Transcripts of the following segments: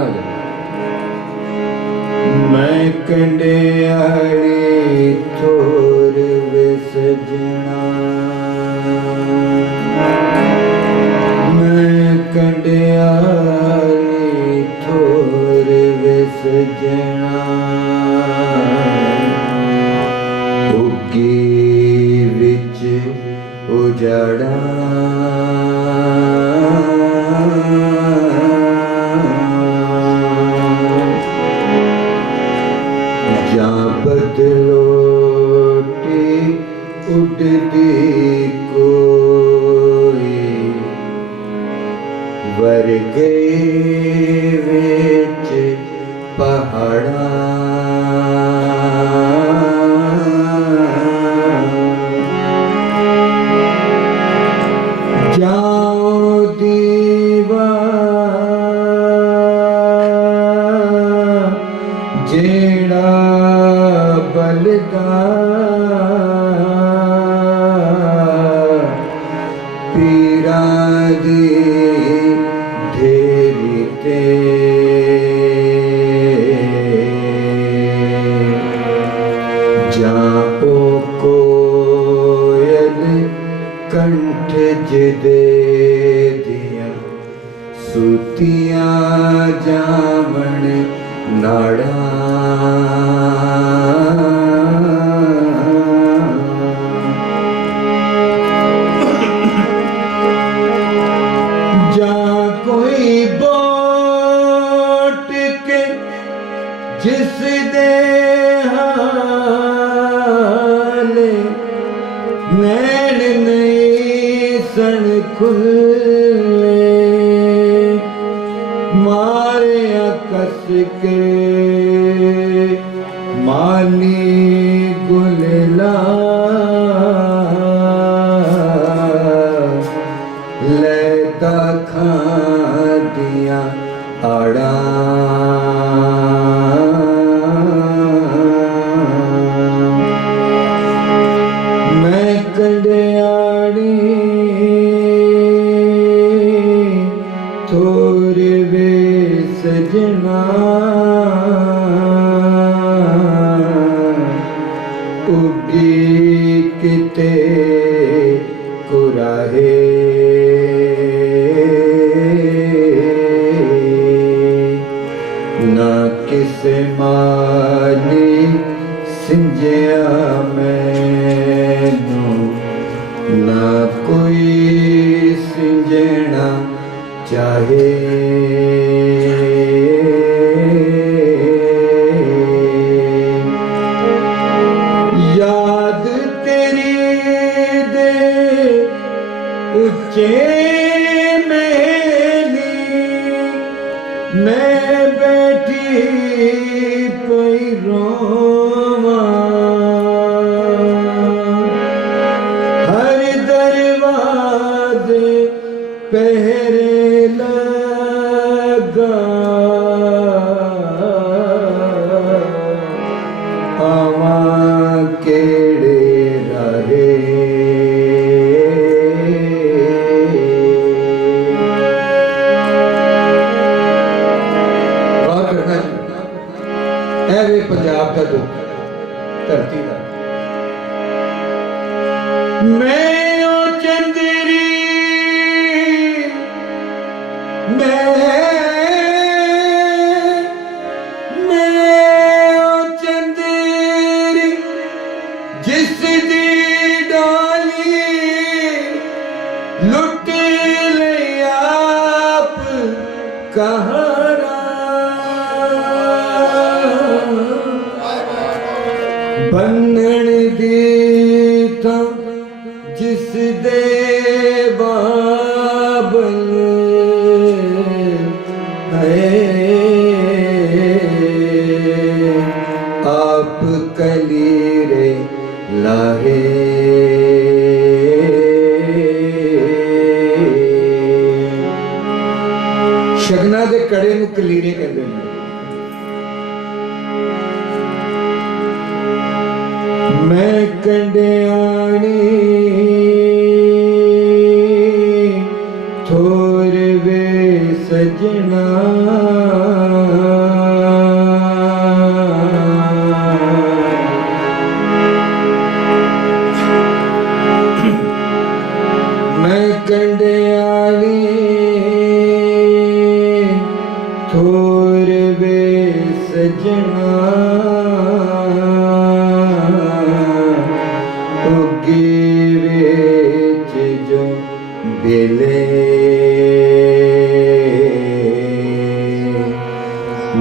ਆ ਜਾ। ਮੈਂ ਕੰਡਿਆੜੀ ਥੋਰ ਵੇ ਸਜਣਾ, ਮੈਂ ਕੰਡਿਆੜੀ ਥੋਰ ਵੇ ਸਜਣਾ, ਉੱਗੀ ਵਿੱਚ ਉਜਾੜਾ ਬਦਲੋਟੀ ਉੱਡਦੀ ਕੋਈ, ਵਰ ਗਈ ਵਿੱਚ ਪਹਾੜਾਂ, ਜਾਓ ਦੀਵਾ ਜਿਹੜਾ ਬਲਦਾ ਪੀਰਾਂ ਦੀ ਢੇਰੀ ਤੇ, ਜਾਪੋ ਕੋਇਲ ਕੰਠ ਜਿਹਦੇ ਦੀਆਂ ਸੂਤੀਆਂ ਜਾਵਣ ਨਾੜਾਂ, ਜਿਸ ਦੇ ਹਾਲੇ ਨੈਣ ਨਹੀਂ ਸਣ ਖੁੱਲੇ, ਮਾਰਿਆ ਕਸ ਕੇ ਮਾਲੀ ਗੁਲਲਾ, ਲੈਤਾ ਖਾਦੀਆਂ ਆੜਾਂ, ਕੰਡਿਆੜੀ ਥੋਰ ਵੇ ਸਜਣਾ, ਉੱਗੀ ਕਿਤੇ ਕੁਰਾਹੇ, ਨਾ ਕਿਸੇ ਮਾਲੀ ਸਿੰਜਿਆ ਮੈਨੂੰ, ਨਾ ਕੋਈ ਸਿੰਜਣਾ ਚਾਹੇ, ਯਾਦ ਤੇਰੀ ਦੇ ਉੱਚੇ ਮਹਿਲੀ, ਮੈਂ ਬੈਠੀ ਪਈ ਰੋਵਾਂ, ਪਹਿਰੇ ਲਗਾ ਆਵਾਂ ਕਿਹੜੇ ਰਾਹੇ, ਗੌਰ ਕਰਨਾ ਜੀ, ਇਹ ਵੇ ਪੰਜਾਬ ਦਾ ਦੁੱਖ, ਧਰਤੀ ਦਾ। ਮੈਂ ਉਹ ਚੰਦਰੀ ਮੈਂ ਉਹ ਚੰਦਰੀ ਜਿਸ ਦੀ ਡਾਲੀ ਲੁੱਟ ਲਈ ਆਪ ਕਹਾਰਾਂ, ਬੰਨਣ ਦੀ ਤਾਂ ਜਿਸ ਦੇ ਬਾਬਲ ਆਪ ਕਲੀਰੇ ਲਾਹੇ, ਸ਼ਗਨਾਂ ਦੇ ਕੜੇ ਨੂੰ ਕਲੀਰੇ ਕਹਿੰਦੇ ਨੇ। ਮੈਂ ਕੰਡਿਆਣੀ ਥੋਰ ਵੇ ਸਜ सजना मैं कंडियाली थोर वे सजना उगी वेच जो बेले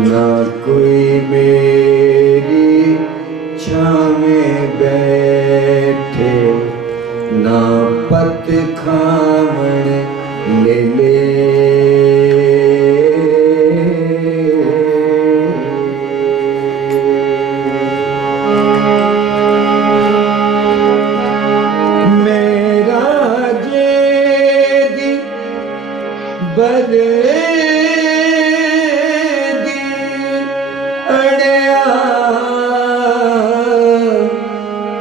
ना कोई मेरी छामे बैठे ना पत खामण ले ले मेरा जेदी बरे दी अड़िया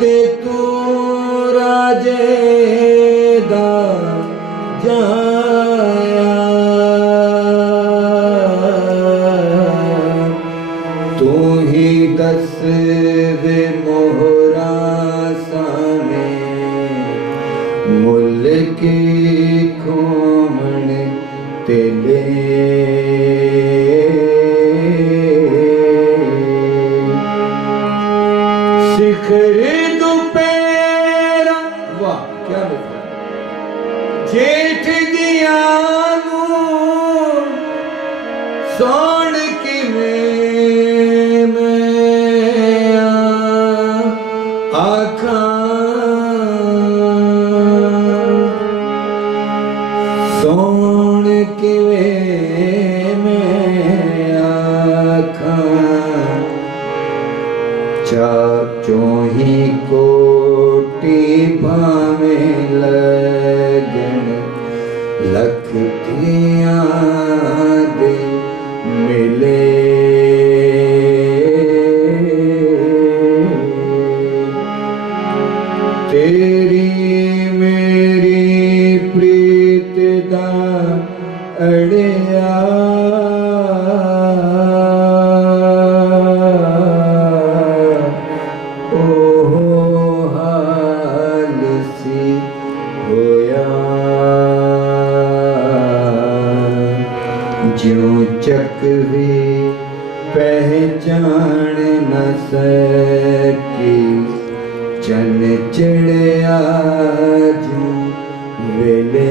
ते तू राजे दा जाया तू ही दस वे मोहरा साने मुल की खोमण तेले शिखर दुपहरा वाह क्या लिखा जेठ दिया सोन की मैं आखा सोन की मैं आखा चोही कोटि भावे लगन लख दिया दे मिले तेरी मेरी प्रीत दा अड़िया ज्यों चकवी पहचान न सकी चन चिड़िया जू वेले